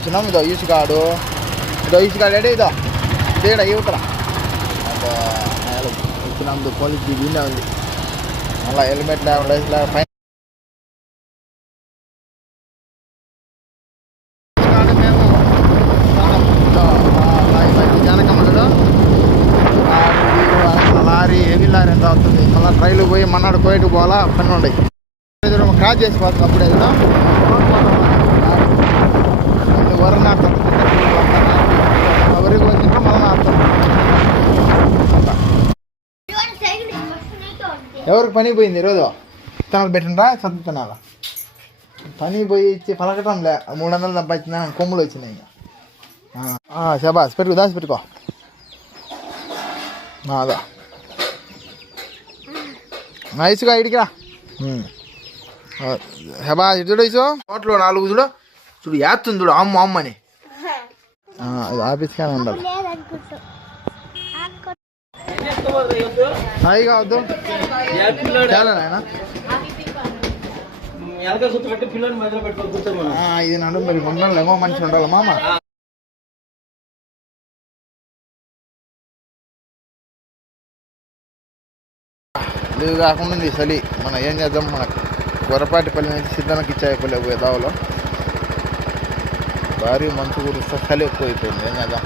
వచ్చినాం ఇదో ఈసుగాడు ఏడే ఇదో తేడా యువతరా వచ్చినాం పోలీస్ దిగినే ఉంది మళ్ళీ హెల్మెట్ ఫైన్ జానకమ్మడు లారీ హెవీ లారీ ఎంత అవుతుంది మళ్ళీ ట్రైలు పోయి మన్నాడు కోయటకు పోవాలా పని ఉండయి క్రాస్ చేసిపోతుంది అప్పుడే వరి నాటుతాం వరికి వచ్చినా మళ్ళీ నాటుతాం ఎవరికి పని పోయింది ఈరోజు విత్తనాలు పెట్టినరా సర్దుతున్నారా పని పోయి ఇచ్చి పలకటంలే 300 సంపాదించిన కొమ్ములు వచ్చినాయి ఇంకా శబాస్ పెట్టుకో దాచి పెట్టుకో అదా ఇసుగా ఇడికిరా శబాస్ ఇటు చూడు ఇసు నోట్లో 4 చూడు చూడు యాత్తుంది చూడు అమ్మ అమ్మని ఇది ఆఫీస్గానే ఉండాలి హాయి కావద్దు చాలా నాయన ఇది నడు మరి ఉండాలేమో మనిషి ఉండాలి మామ ఇది కాకుండా ఉంది చలి మనం ఏం చేద్దాం మనకు గొర్రపాటిపల్లి నుంచి సిద్ధానికి ఇచ్చాయిపల్లి పోయే దావలో భారీ మంచు కురిస్తే చలి ఎక్కువ అయిపోయింది ఏం చేద్దాం.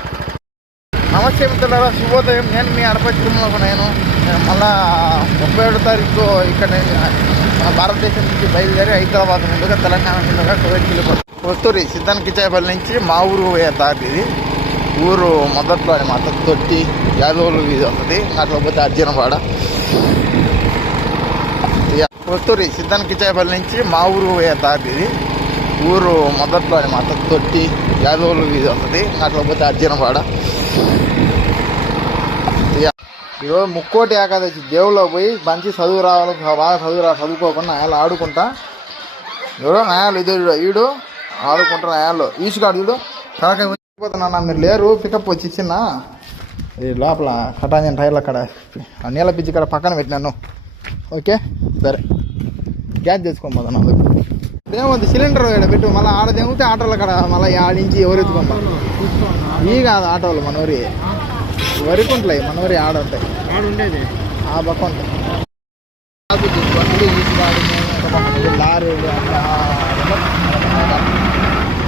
నమస్తే మిత్రులారా, శుభోదయం. నేను మీ అడపతి తిరుమలకు నేను మళ్ళా 37వ తారీఖు ఇక్కడ మన భారతదేశం నుంచి బయలుదేరి హైదరాబాద్ ముందుగా తెలంగాణ ముందుగా కోవిడ్కి వస్తూరి సిద్ధానికి ఇచ్చాయిపల్లి నుంచి మా ఊరు పోయే దారి ఇది. ఊరు మొదట్లో మా తొట్టి యాదవులు ఇది వస్తుంది, అట్లా పోతే అర్జునపాడ. వస్తూరి సిద్ధానికి ఇచ్చాయిపల్లి నుంచి మా ఊరు పోయే దారి ఇది. ఊరు మొదట్లో మా తొట్టి యాదవులు ఇది వస్తుంది, అట్లా పోతే అర్జునపాడ. ఈరోజు ముక్కోటి ఏకాదశి దేవుల్లో పోయి మంచి చదువు రావాలి, బాగా చదువుకోకుండా నాయాలు ఆడుకుంటా. ఎవడో నాయాలు ఇది ఈడు ఆడుకుంటా నాయాలు ఈసుగాడు చూడు కాకాయ వచ్చిపోతున్నా. మీరు లేరు పికప్ వచ్చి ఇచ్చిన్నా ఈ లోపల కటాంజన్ టైర్లు అక్కడ ఆ నీళ్ళ పిచ్చి ఇక్కడ పక్కన పెట్టినాను. ఓకే సరే, గ్యాస్ చేసుకోమా ఏమవుతుంది సిలిండర్ ఇక్కడ పెట్టు, మళ్ళీ ఆడదేమితే ఆటోలు అక్కడ మళ్ళీ ఆడించి ఎవరు ఎత్తుకోమా. ఈ కాదు ఆటోలు మనవరి వరకు ఉంటాయి, మనవరి ఆడ ఉంటాయి ఆ పక్క ఉంటాయి. లారీ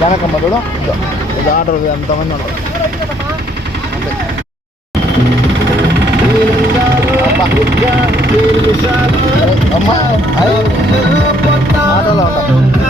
జనకమ్మ చూడు ఇది ఆటోలు ఎంతమంది ఉంటారు అంతే. అమ్మా ఆటోలో ఉంటాం